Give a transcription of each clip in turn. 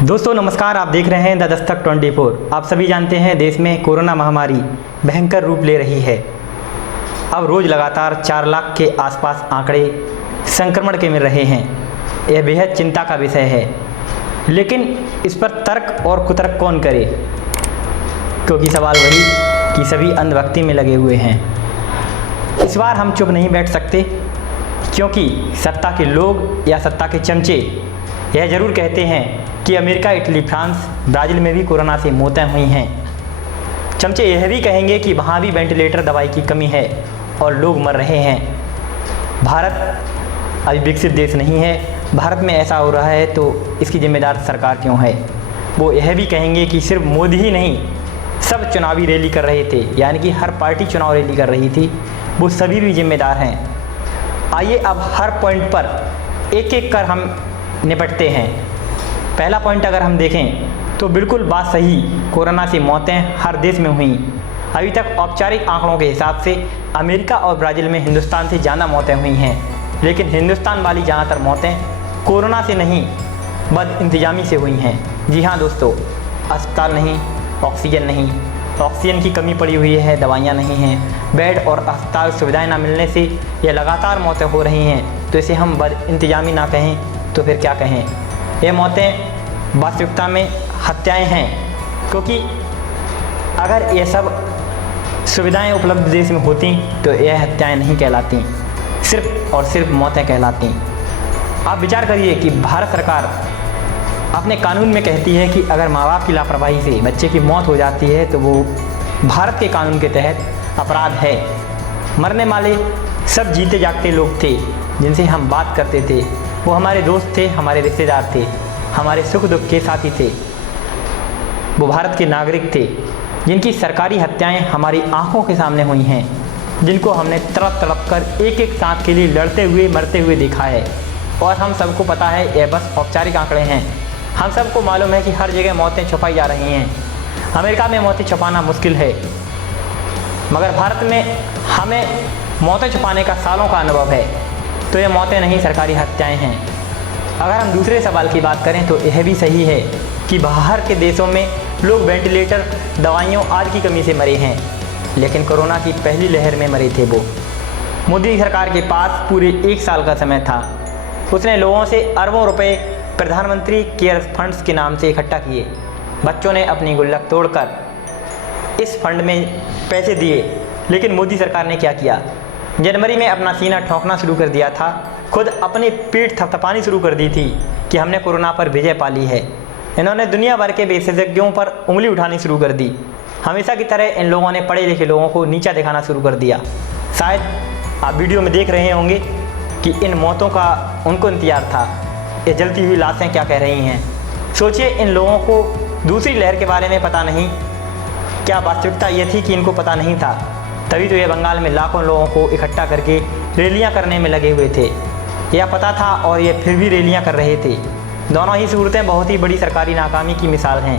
दोस्तों नमस्कार, आप देख रहे हैं द दस्तक 24। आप सभी जानते हैं देश में कोरोना महामारी भयंकर रूप ले रही है। अब रोज़ लगातार 4 लाख के आसपास आंकड़े संक्रमण के मिल रहे हैं। यह बेहद चिंता का विषय है, लेकिन इस पर तर्क और कुतर्क कौन करे, क्योंकि सवाल वही कि सभी अंधभक्ति में लगे हुए हैं। इस बार हम चुप नहीं बैठ सकते, क्योंकि सत्ता के लोग या सत्ता के चमचे यह ज़रूर कहते हैं कि अमेरिका, इटली, फ्रांस, ब्राज़ील में भी कोरोना से मौतें हुई हैं। चमचे यह भी कहेंगे कि वहाँ भी वेंटिलेटर दवाई की कमी है और लोग मर रहे हैं। भारत अभी विकसित देश नहीं है। भारत में ऐसा हो रहा है तो इसकी जिम्मेदार सरकार क्यों है। वो यह भी कहेंगे कि सिर्फ मोदी ही नहीं, सब चुनावी रैली कर रहे थे, यानी कि हर पार्टी चुनाव रैली कर रही थी, वो सभी भी जिम्मेदार हैं। आइए अब हर पॉइंट पर एक एक कर हम निपटते हैं। पहला पॉइंट अगर हम देखें तो बिल्कुल बात सही, कोरोना से मौतें हर देश में हुई। अभी तक औपचारिक आंकड़ों के हिसाब से अमेरिका और ब्राज़ील में हिंदुस्तान से ज़्यादा मौतें हुई हैं, लेकिन हिंदुस्तान वाली ज़्यादातर मौतें कोरोना से नहीं, बद इंतजामी से हुई हैं। जी हाँ दोस्तों, अस्पताल नहीं, ऑक्सीजन नहीं, ऑक्सीजन की कमी पड़ी हुई है, दवाइयाँ नहीं हैं, बेड और अस्पताल सुविधाएँ ना मिलने से ये लगातार मौतें हो रही हैं। तो इसे हम बद इंतजामी ना कहें तो फिर क्या कहें। ये मौतें वास्तविकता में हत्याएं हैं, क्योंकि अगर ये सब सुविधाएं उपलब्ध देश में होती तो यह हत्याएं नहीं कहलाती, सिर्फ और सिर्फ मौतें कहलाती। आप विचार करिए कि भारत सरकार अपने कानून में कहती है कि अगर माँ बाप की लापरवाही से बच्चे की मौत हो जाती है तो वो भारत के कानून के तहत अपराध है। मरने वाले सब जीते जागते लोग थे जिनसे हम बात करते थे, वो हमारे दोस्त थे, हमारे रिश्तेदार थे, हमारे सुख दुख के साथी थे। वो भारत के नागरिक थे जिनकी सरकारी हत्याएं हमारी आंखों के सामने हुई हैं, जिनको हमने तड़प तड़प कर एक एक सांस के लिए लड़ते हुए मरते हुए देखा है। और हम सबको पता है यह बस औपचारिक आंकड़े हैं। हम सबको मालूम है कि हर जगह मौतें छुपाई जा रही हैं। अमेरिका में मौतें छुपाना मुश्किल है, मगर भारत में हमें मौतें छुपाने का सालों का अनुभव है। तो ये मौतें नहीं, सरकारी हत्याएं हैं। अगर हम दूसरे सवाल की बात करें तो यह भी सही है कि बाहर के देशों में लोग वेंटिलेटर, दवाइयों आदि की कमी से मरे हैं, लेकिन कोरोना की पहली लहर में मरे थे वो। मोदी सरकार के पास पूरे 1 साल का समय था। उसने लोगों से अरबों रुपए प्रधानमंत्री केयर्स फंड्स के नाम से इकट्ठा किए। बच्चों ने अपनी गुल्लक तोड़कर इस फंड में पैसे दिए, लेकिन मोदी सरकार ने क्या किया। जनवरी में अपना सीना ठोंकना शुरू कर दिया था, खुद अपनी पीठ थपथपानी शुरू कर दी थी कि हमने कोरोना पर विजय पा ली है। इन्होंने दुनिया भर के विशेषज्ञों पर उंगली उठानी शुरू कर दी। हमेशा की तरह इन लोगों ने पढ़े लिखे लोगों को नीचा दिखाना शुरू कर दिया। शायद आप वीडियो में देख रहे होंगे कि इन मौतों का उनको इंतजार था। ये जलती हुई लाशें क्या कह रही हैं। सोचिए, इन लोगों को दूसरी लहर के बारे में पता नहीं। क्या वास्तविकता ये थी कि इनको पता नहीं था? तभी तो ये बंगाल में लाखों लोगों को इकट्ठा करके रैलियां करने में लगे हुए थे। यह पता था और ये फिर भी रैलियां कर रहे थे। दोनों ही सूरतें बहुत ही बड़ी सरकारी नाकामी की मिसाल हैं।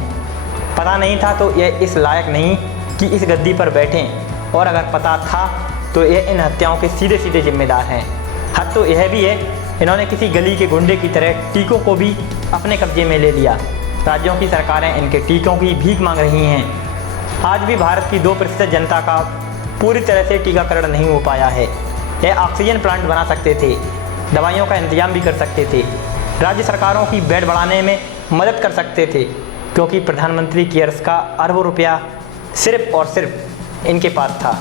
पता नहीं था तो ये इस लायक नहीं कि इस गद्दी पर बैठें, और अगर पता था तो ये इन हत्याओं के सीधे सीधे जिम्मेदार हैं। हद तो यह भी है, इन्होंने किसी गली के गुंडे की तरह टीकों को भी अपने कब्जे में ले लिया। राज्यों की सरकारें इनके टीकों की भीख मांग रही हैं। आज भी भारत की 2% जनता का पूरी तरह से टीकाकरण नहीं हो पाया है। यह ऑक्सीजन प्लांट बना सकते थे, दवाइयों का इंतजाम भी कर सकते थे, राज्य सरकारों की बेड बढ़ाने में मदद कर सकते थे, क्योंकि प्रधानमंत्री केयर्स का अरबों रुपया सिर्फ और सिर्फ इनके पास था,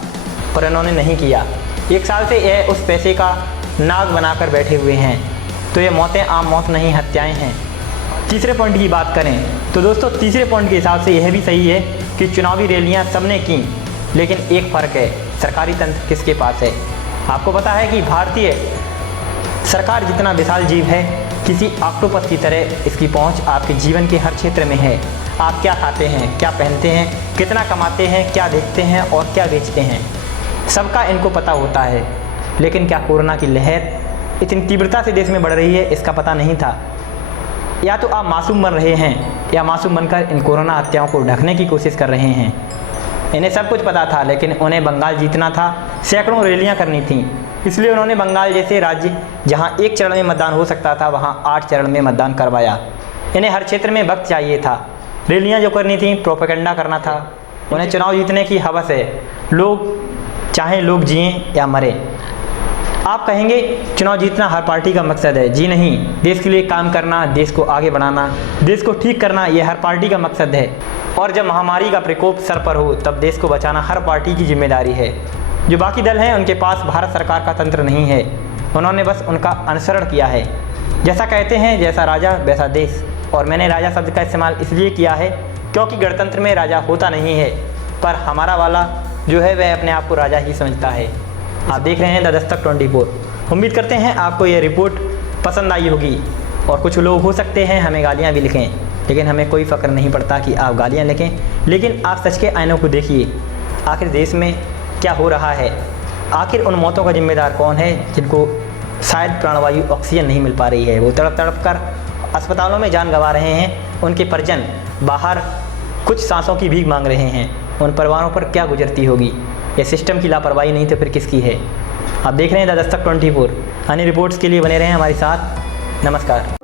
पर इन्होंने नहीं किया। 1 साल से यह उस पैसे का नाग बनाकर बैठे हुए हैं। तो ये मौतें आम मौत नहीं, हत्याएँ हैं। तीसरे पॉइंट की बात करें तो दोस्तों, तीसरे पॉइंट के हिसाब से यह भी सही है कि चुनावी रैलियाँ सबने की, लेकिन एक फ़र्क है, सरकारी तंत्र किसके पास है। आपको पता है कि भारतीय सरकार जितना विशाल जीव है, किसी ऑक्टोपस की तरह इसकी पहुंच आपके जीवन के हर क्षेत्र में है। आप क्या खाते हैं, क्या पहनते हैं, कितना कमाते हैं, क्या देखते हैं और क्या बेचते हैं, सबका इनको पता होता है। लेकिन क्या कोरोना की लहर इतनी तीव्रता से देश में बढ़ रही है, इसका पता नहीं था। या तो आप मासूम बन रहे हैं, या मासूम बनकर इन कोरोना हत्याओं को ढकने की कोशिश कर रहे हैं। इन्हें सब कुछ पता था, लेकिन उन्हें बंगाल जीतना था, सैकड़ों रैलियां करनी थीं, इसलिए उन्होंने बंगाल जैसे राज्य जहां 1 चरण में मतदान हो सकता था, वहां 8 चरण में मतदान करवाया। इन्हें हर क्षेत्र में वक्त चाहिए था। रैलियाँ जो करनी थी, प्रोपेगेंडा करना था। उन्हें चुनाव जीतने की हवस है। लोग चाहे लोग जिएं या मरें। आप कहेंगे चुनाव जीतना हर पार्टी का मकसद है। जी नहीं, देश के लिए काम करना, देश को आगे बढ़ाना, देश को ठीक करना, ये हर पार्टी का मकसद है। और जब महामारी का प्रकोप सर पर हो तब देश को बचाना हर पार्टी की जिम्मेदारी है। जो बाकी दल हैं उनके पास भारत सरकार का तंत्र नहीं है, उन्होंने बस उनका अनुसरण किया है। जैसा कहते हैं जैसा राजा वैसा देश, और मैंने राजा शब्द का इस्तेमाल इसलिए किया है क्योंकि गणतंत्र में राजा होता नहीं है, पर हमारा वाला जो है वह अपने आप को राजा ही समझता है। आप देख रहे हैं द दस्तक 24। उम्मीद करते हैं आपको ये रिपोर्ट पसंद आई होगी। और कुछ लोग हो सकते हैं हमें गालियाँ भी लिखें, लेकिन हमें कोई फ़र्क नहीं पड़ता कि आप गालियाँ लिखें, लेकिन आप सच के आईनों को देखिए। आखिर देश में क्या हो रहा है? आखिर उन मौतों का जिम्मेदार कौन है जिनको शायद प्राणवायु ऑक्सीजन नहीं मिल पा रही है? वो तड़प तड़प कर अस्पतालों में जान गंवा रहे हैं। उनके परिजन बाहर कुछ सांसों की भीख मांग रहे हैं। उन परिवारों पर क्या गुजरती होगी? ये सिस्टम की लापरवाही नहीं तो फिर किसकी है? आप देख रहे हैं द दस्तक 24। अन्य रिपोर्ट्स के लिए बने रहें हमारे साथ। नमस्कार।